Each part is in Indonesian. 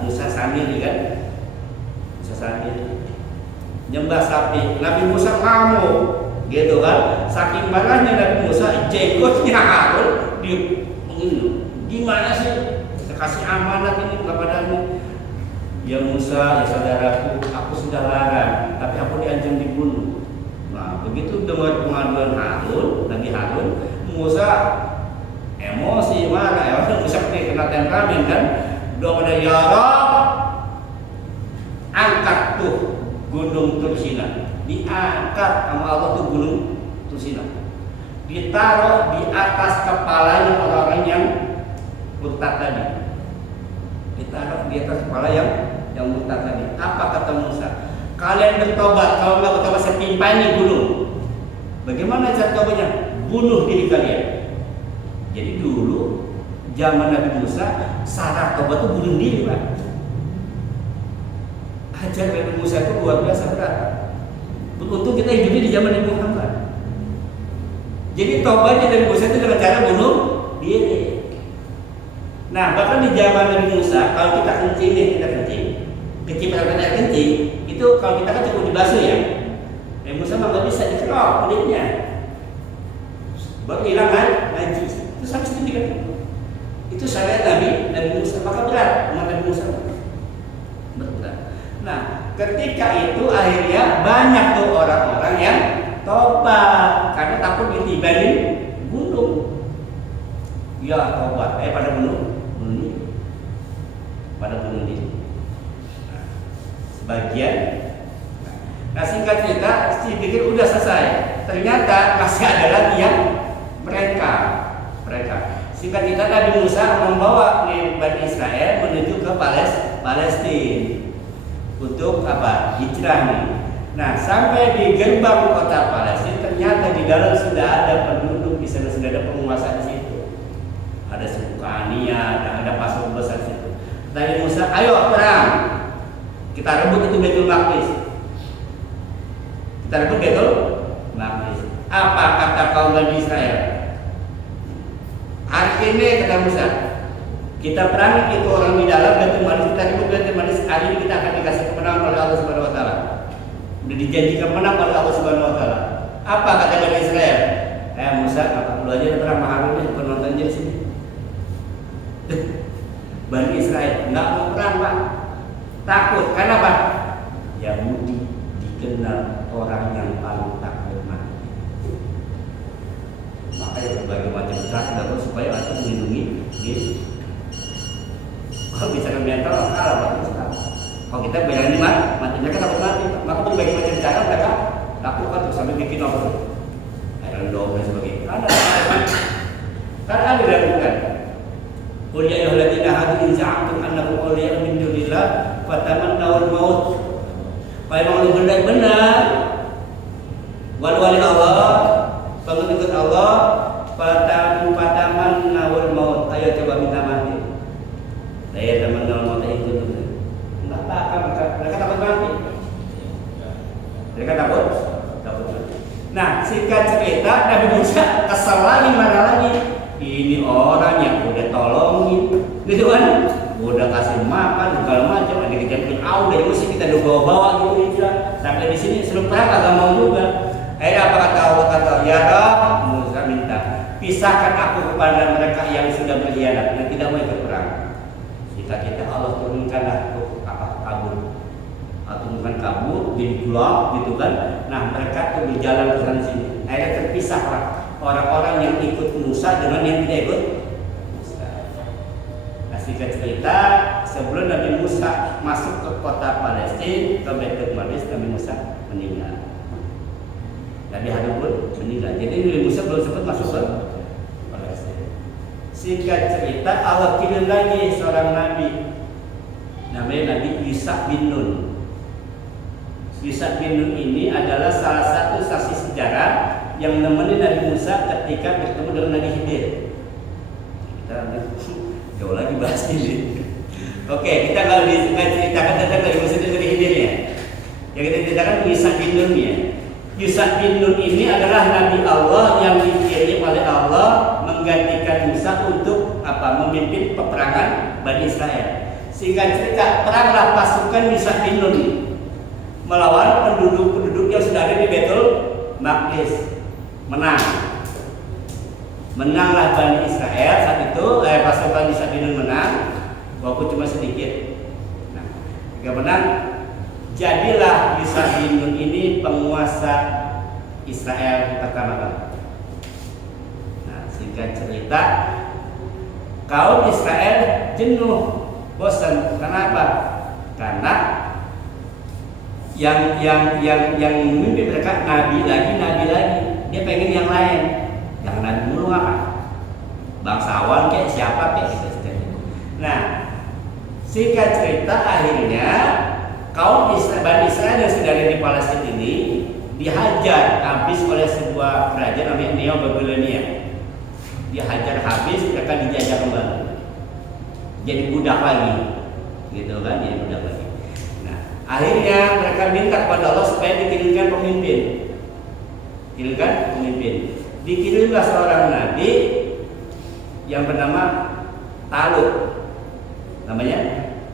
Musa Samir kan? Musa Samir nyembah sapi. Nabi Musa ngamuk gitu kan? Saking marahnya Nabi Musa, jenggotnya Harun gimana sih? Kasih amanat ini kepadamu. Ya Musa, ya saudaraku, aku sudah larang, tapi aku diancam dibunuh. Nah, begitu dengar pengaduan Harun, Nabi Harun, Musa emosi, marah. Ya Musa kena temperamen kan? Doa pada ya Rabb, angkat tuh gunung Tursina, diangkat sama Allah tuh gunung Tursina, ditaruh di atas kepalanya orang-orang yang murtad tadi, ditaruh di atas kepala yang murtad tadi. Apa kata Musa? Kalian bertobat, kalau nggak bertobat saya timpani gunung. Bagaimana cara tobatnya? Bunuh diri kalian. Jadi dulu zaman Nabi Musa, syarat tobat itu bunuh diri, Pak. Ajar Nabi Musa itu luar biasa berat. Beruntung kita hidupnya di zaman Nabi Muhammad. Jadi tobatnya Nabi Musa itu dengan cara bunuh diri. Nah, bahkan di zaman Nabi Musa, kalau kita kencing nih, kencing pada air kencing, itu kalau kita kan cukup dibasuh ya. Nabi Musa mah nggak bisa dikerok kulitnya. Baru hilang kan, najis. Terus habis itu diganti. Itu syariat Nabi Musa, maka berat umat Nabi Musa, berat. Nah, ketika itu akhirnya banyak tuh orang-orang yang tobat karena takut ditibain gunung. Ya tobat, pada bunuh diri. Nah, sebagian. Nah, singkat cerita, si pikir udah selesai. Ternyata masih ada lagi yang mereka. Singkat cerita, Nabi Musa membawa Bani Israel menuju ke Palestina untuk apa? Hijrah nih. Nah, sampai di gerbang kota Palestina, ternyata di dalam sudah ada penduduk di sana, sudah ada penguasa di situ. Ada suku Kania, ada pasukan besar di situ. Nabi Musa, ayo perang. Kita rebut itu Baitul Maqdis. Apa kata kaum Bani Israel? Hari ini kata Musa, kita perangi itu orang di dalam Baitul Maqdis, kita rebut Baitul Maqdis, hari ini kita akan dikasih kemenangan oleh Allah Subhanahu wa taala. Sudah dijanjikan menang oleh Allah Subhanahu wa taala. Apa kata Bani Israel? Musa, apa lu aja perang sama Harun nih, penonton di sini. Bani Israel enggak mau perang, Pak. Takut. Karena apa? Yahudi dikenal orang yang paling takut mati. Makanya berbagai macam cara dilakukan supaya kita melindungi diri. Kalau bicara mental, kalah bagus sekali. Kalau kita berani mati, mereka takut mati. Maka berbagai macam cara mereka lakukan untuk sampai bikin apa? Iron Dome dan sebagainya. Ada dilakukan. Qul ya ayyuhalladzina hadu in za'amtum annakum awliya'u min dunillah fatamannawul maut. Kalau benar-benar wali Allah, pengikut Allah, fatamannawul maut. Ayo coba minta mati. Saya teman-teman mau itu dulu. Enggak mereka takut mati. Mereka takut mati. Nah, singkat cerita, Nabi Musa kesal lagi, marah lagi. Ini orang yang udah tolongin, gitu kan? Udah kasih makan segala macam, ada kejadian dari musim kita udah bawa-bawa gitu hijrah. Sampai di sini suruh perang agak mau juga. Akhirnya apa kata Allah? Kata ya Rabb, Musa minta pisahkan aku kepada mereka yang sudah berkhianat, yang tidak mau ikut perang. Kita Allah turunkanlah kabur jadi gelap gitu kan. Nah, mereka tuh di jalan ke sana sini. Akhirnya terpisah orang-orang yang ikut Musa dengan yang tidak ikut Musa. Nah, singkat cerita, sebelum Nabi Musa masuk ke kota Palestina, ke Baitul Maqdis, Nabi Musa meninggal. Nabi Harun pun meninggal. Jadi Nabi Musa belum sempat masuk ke Palestina. Singkat cerita, Allah kirim lagi seorang nabi, namanya Nabi Yusha bin Nun. Yusha bin Nun ini adalah salah satu saksi sejarah yang menemani Nabi Musa ketika bertemu dengan Nabi Khidir. Kita jauh lagi bahas ini. Oke, kita kalau ceritakan tentang Nabi Musa dan Nabi Khidir ya. Yang kita ceritakan Yusha bin Nun ya. Yusha bin Nun ini adalah Nabi Allah yang dikirim oleh Allah menggantikan Musa untuk memimpin peperangan Bani Israel. Singkat cerita, peranglah pasukan Misabinun melawan penduduk-penduduk yang sudah ada di Betul Maqdis. Menanglah Bani Israel saat itu. Pasukan Misabinun menang, walaupun cuma sedikit. Nah, ketika menang, jadilah Misabinun ini penguasa Israel pertama kali. Nah, singkat cerita, kaum Israel jenuh, bosan. Kenapa? Karena yang memimpin mereka nabi lagi. Dia pengen yang lain. Jangan nabi mulu apa? Bangsawan kayak siapa kayak gitu. Nah, singkat cerita akhirnya kaum Bani Israel yang sudah ada di Palestina ini dihajar habis oleh sebuah kerajaan namanya Neo Babilonia. Dihajar habis, mereka dijajah kembali. Jadi budak lagi, gitu kan? Jadi budak lagi. Nah, akhirnya mereka minta kepada Allah supaya dikirimkan pemimpin. Dikirimlah seorang nabi yang bernama Talut. Namanya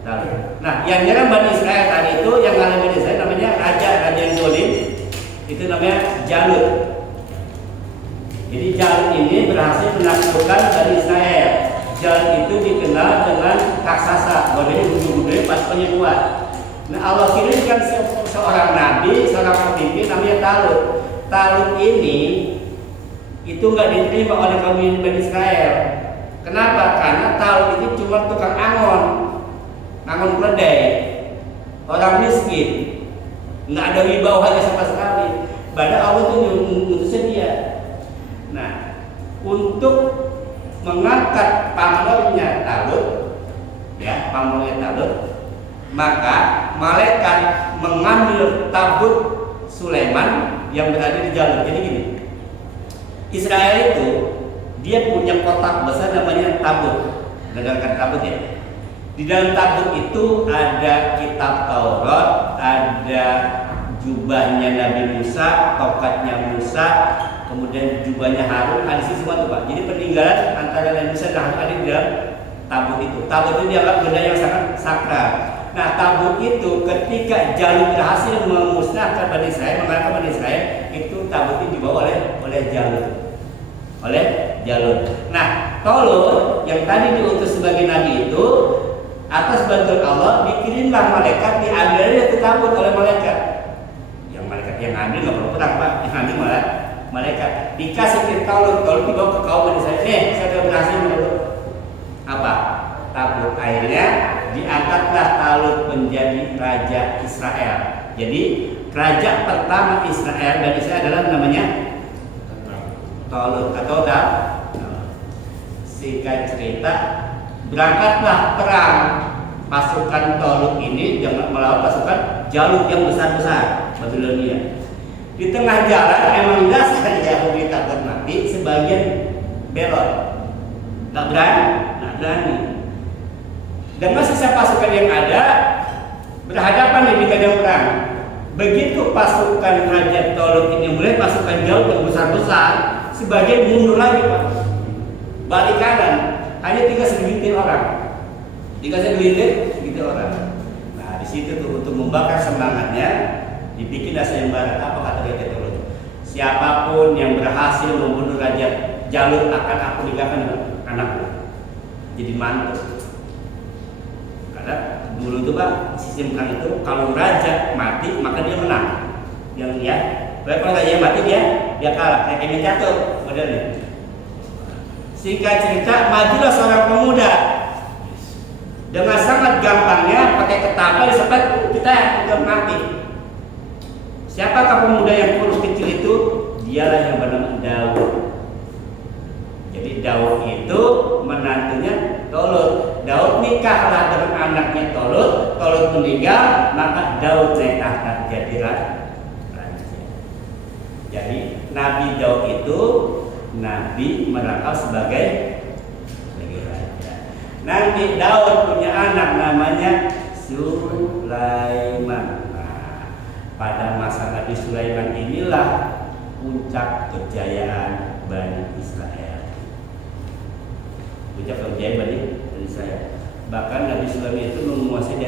Talut. Nah, yang nyerang Bani Israel tadi itu, yang ngalahin Bani Israel namanya raja yang zalim. Itu namanya Jalut. Jadi Jalut ini berhasil menaklukkan Bani Israel. Jalut itu dikenal dengan raksasa, badannya gede-gede, pasukannya kuat. Nah, Allah kirimkan seorang nabi, seorang pemimpin namanya Talut. Talut ini itu nggak diterima oleh kaum Bani Israel. Kenapa? Karena Talut itu cuma tukang angon keledai, orang miskin, nggak ada wibawanya sama sekali. Padahal Allah itu ngutusin dia. Nah, untuk mengangkat pamornya Talut, maka malaikat mengambil tabut Sulaiman yang berada di Jalut. Jadi gini, Israel itu dia punya kotak besar namanya tabut. Dengarkan tabut ya. Di dalam tabut itu ada kitab Taurat, ada jubahnya Nabi Musa, tongkatnya Musa, kemudian jubahnya Harun, ada sih semua tuh Pak. Jadi peninggalan antara Nabi Musa dan Harun ada di dalam tabut itu. Tabut itu dianggap benda yang sangat sakral. Nah, tabut itu ketika Jalut berhasil memusnahkan Bani Israel, mengalahkan Bani Israel, itu tabut itu dibawa oleh Jalut. Nah, Tolut yang tadi diutus sebagai nabi itu atas bantuan Allah dikirimlah malaikat, diambil itu tabut oleh malaikat. Yang malaikat yang ambil nggak perlu perang Pak, yang ambil malah malaikat. Dikasih ke Tolut dibawa ke kaum Bani Israel. Saya sudah berhasil merebut apa? Tabut. Akhirnya diangkatlah Talut menjadi raja Israel. Jadi raja pertama Israel dan Israel adalah namanya Talut atau singkat cerita, berangkatlah perang pasukan Talut ini dengan melawan pasukan Jalut yang besar-besar Babilonia. Di tengah jalan memang dasar Yahudi takut mati, sebagian belot, tak berani. Dengan sisa pasukan yang ada berhadapan di medan perang. Begitu pasukan Raja Talut ini mulai pasukan Jalut yang besar-besar, sebagian mundur lagi Pak, balik kanan, hanya tinggal segelintir orang. Nah, di situ tuh untuk membakar semangatnya dibikin sayembara. Apa kata Raja Talut? Siapapun yang berhasil membunuh Raja Jalut akan aku nikahkan dengan anakku, jadi mantu. Karena dulu tuh Pak, sistem perang itu kalau raja mati maka dia menang. Kalau raja mati dia kalah. Kayak main catur modelnya. Singkat cerita, majulah seorang pemuda dengan sangat gampangnya pakai ketapel sempat kita udah mati. Siapakah pemuda yang kurus kecil itu? Dialah yang bernama Daud. Jadi Daud itu menantunya Tolut. Daud nikahlah dengan anaknya Tolut. Tolut meninggal, maka Daud naik tahta jadi raja. Jadi Nabi Daud itu Nabi merangkap sebagai raja. Nanti Daud punya anak namanya Sulaiman. Nah, pada masa Nabi Sulaiman inilah puncak kejayaan Bani Israel. Puncak kejayaan Bani Israel. Bahkan Nabi Sulaiman itu menguasai